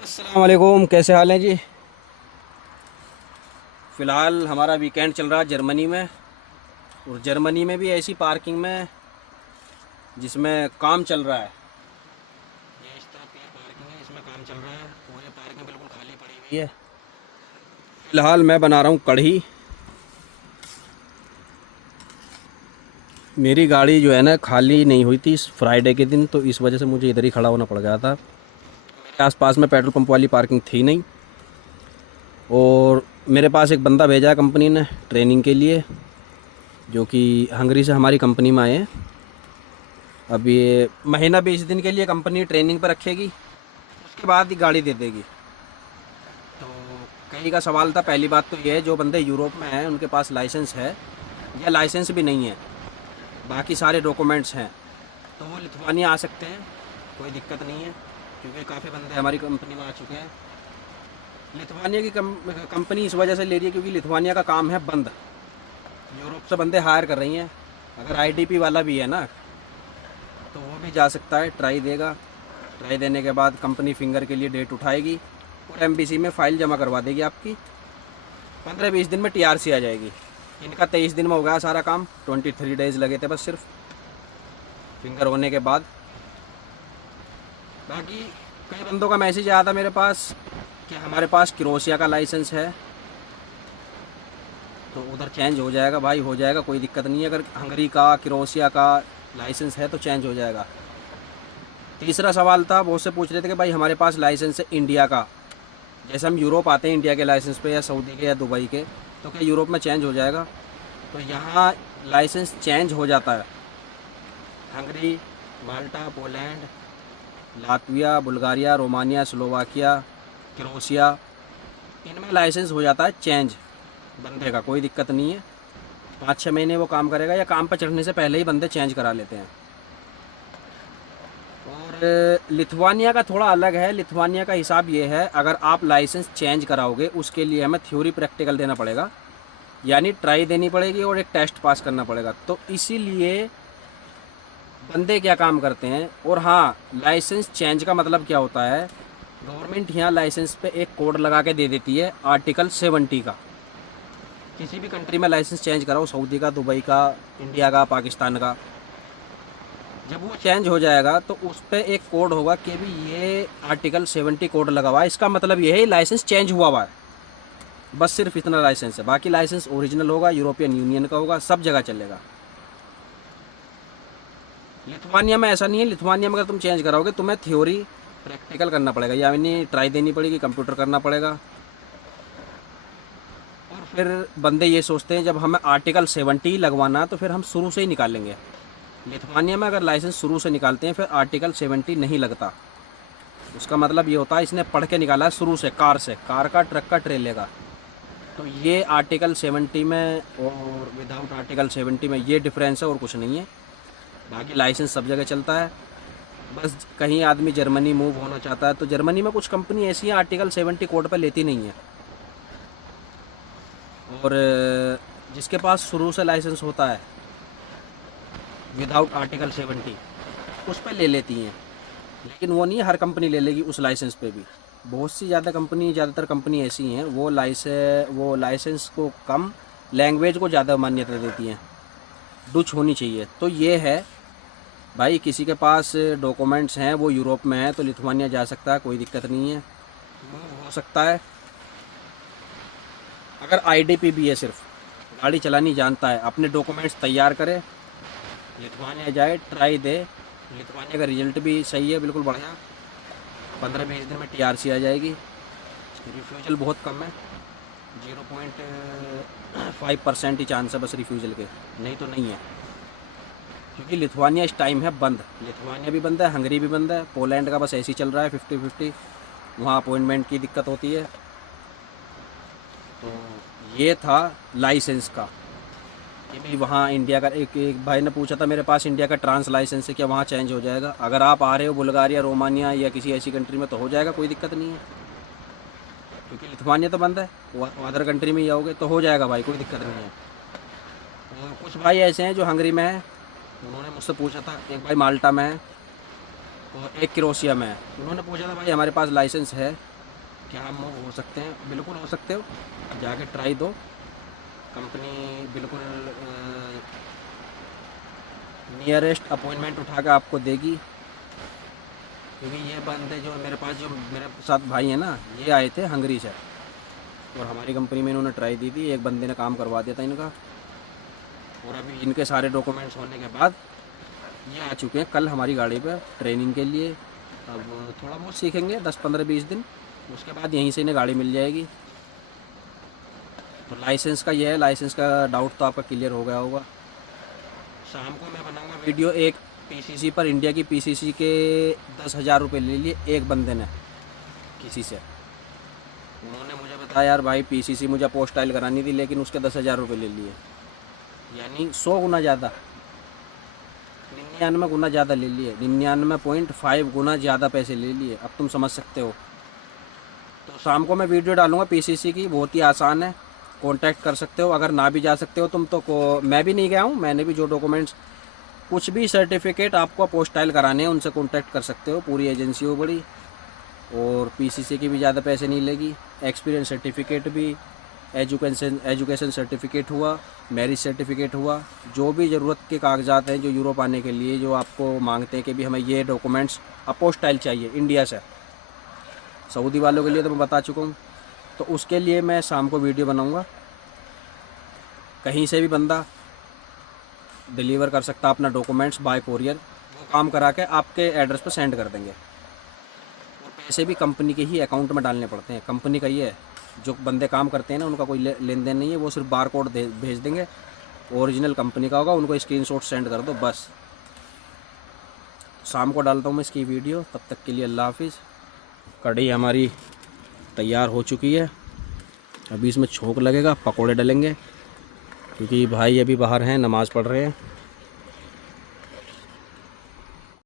अस्सलाम वालेकुम, कैसे हाल हैं जी। फ़िलहाल हमारा वीकेंड चल रहा है जर्मनी में। और जर्मनी में भी ऐसी पार्किंग में जिसमें काम चल रहा है। ये इस तरफ ये पार्किंग है, इसमें काम चल रहा है और ये पार्किंग बिल्कुल खाली पड़ी हुई है। फ़िलहाल मैं बना रहा हूँ कढ़ी। मेरी गाड़ी जो है ना खाली नहीं हुई थी इस फ्राइडे के दिन, तो इस वजह से मुझे इधर ही खड़ा होना पड़ गया था। मेरे आसपास में पेट्रोल पंप वाली पार्किंग थी नहीं। और मेरे पास एक बंदा भेजा है कंपनी ने ट्रेनिंग के लिए, जो कि हंगरी से हमारी कंपनी में आए हैं। अब ये महीना 20 दिन के लिए कंपनी ट्रेनिंग पर रखेगी, उसके बाद ही गाड़ी दे देगी। तो कहीं का सवाल था, पहली बात तो ये है जो बंदे यूरोप में हैं उनके पास लाइसेंस है या लाइसेंस भी नहीं है, बाकी सारे डॉक्यूमेंट्स हैं, तो वो लिथुआनिया आ सकते हैं, कोई दिक्कत नहीं है। क्योंकि काफ़ी बंदे हमारी कंपनी में आ चुके हैं। लिथुआनिया की कंपनी इस वजह से ले रही है क्योंकि लिथुआनिया का काम है बंद। यूरोप से बंदे हायर कर रही हैं। अगर आईडीपी वाला भी है ना तो वो भी जा सकता है, ट्राई देगा। ट्राई देने के बाद कंपनी फिंगर के लिए डेट उठाएगी और एमबीसी में फ़ाइल जमा करवा देगी आपकी। 15-20 दिन में टीआरसी आ जाएगी। इनका 23 दिन में हो गया सारा काम, 23 डेज़ लगे थे बस सिर्फ फिंगर होने के बाद। बाकी कई बंदों का मैसेज आया था मेरे पास कि हमारे पास क्रोएशिया का लाइसेंस है तो उधर चेंज हो जाएगा। भाई हो जाएगा, कोई दिक्कत नहीं है। अगर हंगरी का क्रोएशिया का लाइसेंस है तो चेंज हो जाएगा। तीसरा सवाल था, बहुत से पूछ रहे थे कि भाई हमारे पास लाइसेंस है इंडिया का, जैसे हम यूरोप आते हैं इंडिया के लाइसेंस पे या सऊदी के या दुबई के, तो क्या यूरोप में चेंज हो जाएगा? तो यहाँ लाइसेंस चेंज हो जाता है। Hungary, Malta, Poland, Latvia, Bulgaria, Romania, Slovakia, Croatia, इनमें लाइसेंस हो जाता है चेंज बंदे का, कोई दिक्कत नहीं है। 5-6 महीने वो काम करेगा या काम पर चढ़ने से पहले ही बंदे चेंज करा लेते हैं। और लिथुआनिया का थोड़ा अलग है। लिथुआनिया का हिसाब ये है, अगर आप लाइसेंस चेंज कराओगे उसके लिए हमें थ्योरी प्रैक्टिकल देना पड़ेगा, यानी ट्राई देनी पड़ेगी और एक टेस्ट पास करना पड़ेगा। तो इसीलिए बंदे क्या काम करते हैं। और हाँ, लाइसेंस चेंज का मतलब क्या होता है, गवर्नमेंट यहाँ लाइसेंस पे एक कोड लगा के दे देती है, आर्टिकल 70 का। किसी भी कंट्री में लाइसेंस चेंज कराओ, सऊदी का, दुबई का, इंडिया का, पाकिस्तान का, जब वो चेंज हो जाएगा तो उस पर एक कोड होगा कि भी ये आर्टिकल 70 कोड लगा हुआ है, इसका मतलब ये है लाइसेंस चेंज हुआ हुआ है। बस सिर्फ इतना लाइसेंस है, बाकी लाइसेंस ओरिजिनल होगा, यूरोपियन यूनियन का होगा, सब जगह चलेगा। लिथुआनिया में ऐसा नहीं है। लिथुआनिया में अगर तुम चेंज कराओगे तुम्हें थ्योरी प्रैक्टिकल करना पड़ेगा, यानी ट्राई देनी पड़ेगी, कंप्यूटर करना पड़ेगा। और फिर बंदे ये सोचते हैं जब हमें आर्टिकल 70 लगवाना तो फिर हम शुरू से ही निकालेंगे। लिथुआनिया में अगर लाइसेंस शुरू से निकालते हैं फिर आर्टिकल 70 नहीं लगता। उसका मतलब ये होता है इसने पढ़ के निकाला है शुरू से, कार का, ट्रक का, ट्रेले का। तो ये आर्टिकल 70 में और विदाउट आर्टिकल 70 में ये डिफरेंस है और कुछ नहीं है। बाकी लाइसेंस सब जगह चलता है। बस कहीं आदमी जर्मनी मूव होना चाहता है तो जर्मनी में कुछ कंपनी ऐसी हैं आर्टिकल 70 कोड पर लेती नहीं है, और जिसके पास शुरू से लाइसेंस होता है विदाउट आर्टिकल 70 उस पर ले लेती हैं। लेकिन वो नहीं है हर कंपनी ले लेगी उस लाइसेंस पे भी। बहुत सी ज़्यादातर कंपनी ऐसी हैं वो लाइसेंस को कम, लैंग्वेज को ज़्यादा मान्यता देती हैं, डच होनी चाहिए। तो ये है भाई, किसी के पास डॉक्यूमेंट्स हैं, वो यूरोप में है तो लिथुआनिया जा सकता है, कोई दिक्कत नहीं है, वो हो सकता है। अगर आईडीपी भी है, सिर्फ गाड़ी चलानी जानता है, अपने डॉक्यूमेंट्स तैयार करे, लिथुआनिया जाए, ट्राई दे। लिथुआनिया का रिजल्ट भी सही है, बिल्कुल बढ़िया। 15-20 दिन में टीआरसी आ जाएगी। रिफ्यूजल बहुत कम है, 0.5% ही चांस है बस रिफ्यूजल के, नहीं तो नहीं है। क्योंकि लिथुआनिया इस टाइम है बंद। लिथुआनिया भी बंद है, हंगरी भी बंद है, पोलैंड का बस ऐसे ही चल रहा है 50-50, वहाँ अपॉइंटमेंट की दिक्कत होती है। तो ये था लाइसेंस का कि भाई वहाँ इंडिया का, एक भाई ने पूछा था मेरे पास इंडिया का ट्रांस लाइसेंस है क्या, वहाँ चेंज हो जाएगा? अगर आप आ रहे हो बुल्गारिया, रोमानिया या किसी ऐसी कंट्री में तो हो जाएगा, कोई दिक्कत नहीं है। क्योंकि लिथुआनिया तो बंद है, वो अदर कंट्री में ही आओगे तो हो जाएगा भाई, कोई दिक्कत नहीं है। और कुछ भाई ऐसे हैं जो हंगरी में है, उन्होंने मुझसे पूछा था, एक भाई माल्टा में है और एक क्रोएशिया में है। उन्होंने पूछा था भाई हमारे पास लाइसेंस है क्या हम हो सकते हैं? बिल्कुल हो सकते हो, जाके ट्राई दो। कंपनी बिल्कुल नियरेस्ट अपॉइंटमेंट उठा के आपको देगी। क्योंकि ये बंदे जो मेरे पास, जो मेरे साथ भाई हैं ना, ये आए थे हंगरी से, और हमारी कंपनी में इन्होंने ट्राई दी थी। एक बंदे ने काम करवा दिया था इनका, और अभी इनके सारे डॉक्यूमेंट्स होने के बाद ये आ चुके हैं कल हमारी गाड़ी पे ट्रेनिंग के लिए। अब थोड़ा बहुत सीखेंगे 10-15-20 दिन, उसके बाद यहीं से इन्हें गाड़ी मिल जाएगी। तो लाइसेंस का ये है, लाइसेंस का डाउट तो आपका क्लियर हो गया होगा। शाम को मैं बनाऊंगा वीडियो एक पीसीसी पर। इंडिया की पीसीसी के 10,000 रुपये ले लिए एक बंदे ने किसी से। उन्होंने मुझे बताया यार भाई पीसीसी मुझे पोस्टाइल करानी थी, लेकिन उसके 10,000 रुपये ले लिए, यानी 100 गुना ज़्यादा, 99 गुना ज़्यादा ले लिए, 99.5 गुना ज़्यादा पैसे ले लिए। अब तुम समझ सकते हो। तो शाम को मैं वीडियो डालूंगा पीसीसी की, बहुत ही आसान है, कांटेक्ट कर सकते हो। अगर ना भी जा सकते हो तुम तो मैं भी नहीं गया हूँ, मैंने भी जो डॉक्यूमेंट्स, कुछ भी सर्टिफिकेट आपको पोस्टाइल कराने हैं उनसे कांटेक्ट कर सकते हो। पूरी एजेंसी हो बड़ी, और पीसीसी की भी ज़्यादा पैसे नहीं लेगी। एक्सपीरियंस सर्टिफिकेट भी, एजुकेशन सर्टिफिकेट हुआ, मैरिज सर्टिफिकेट हुआ, जो भी ज़रूरत के कागजात हैं जो यूरोप आने के लिए जो आपको मांगते हैं कि भी हमें ये डॉक्यूमेंट्स अपोस्टाइल चाहिए इंडिया से। सऊदी वालों के लिए तो मैं बता चुका हूँ। तो उसके लिए मैं शाम को वीडियो बनाऊँगा। कहीं से भी बंदा डिलीवर कर सकता अपना डॉक्यूमेंट्स बाय कोरियर, वो काम करा के आपके एड्रेस पर सेंड कर देंगे। और पैसे भी कंपनी के ही अकाउंट में डालने पड़ते हैं। कंपनी का ये है, जो बंदे काम करते हैं ना उनका कोई लेन देन नहीं है, वो सिर्फ बार कोड भेज देंगे, ओरिजिनल कंपनी का होगा, उनको स्क्रीनशॉट सेंड कर दो बस। शाम को डालता हूँ मैं इसकी वीडियो, तब तक के लिए अल्लाह हाफिज़। कढ़ी हमारी तैयार हो चुकी है, अभी इसमें छोंक लगेगा, पकोड़े डलेंगे, क्योंकि भाई अभी बाहर हैं, नमाज़ पढ़ रहे हैं।